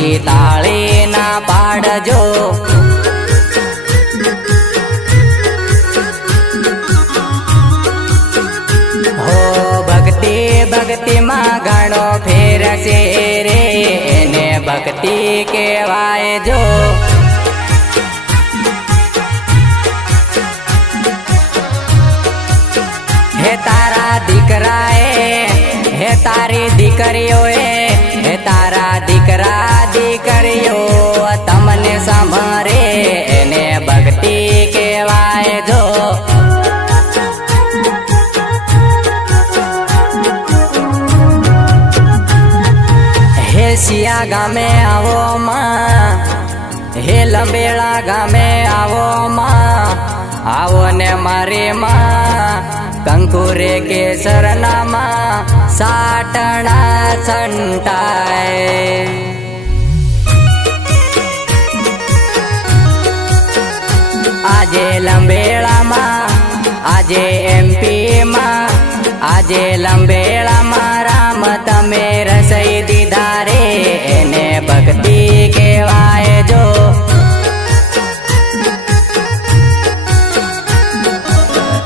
જી તાળી ના પાડજો હો ભક્તિ ભક્તિ માં ઘણો ફેર છે રે એને ભક્તિ કહેવાય જો હે તારા દીકરાએ હે તારી દીકરીઓએ હે તારા દીકરા દીકરીઓ તમને સાંભળે એને ભક્તિ કહેવાય જો હે સિયા ગામે આવો માં હે લંબેડા ગામે આવો માં આવો ને મારી માં કંકુરે કેસર નામાં સાટણા સંટાય આજે લંબેડામાં આજે એમપી માં આજે લંબેડામાં રામ તમે રસઈ દીધા રે એને ભક્તિ કહેવાય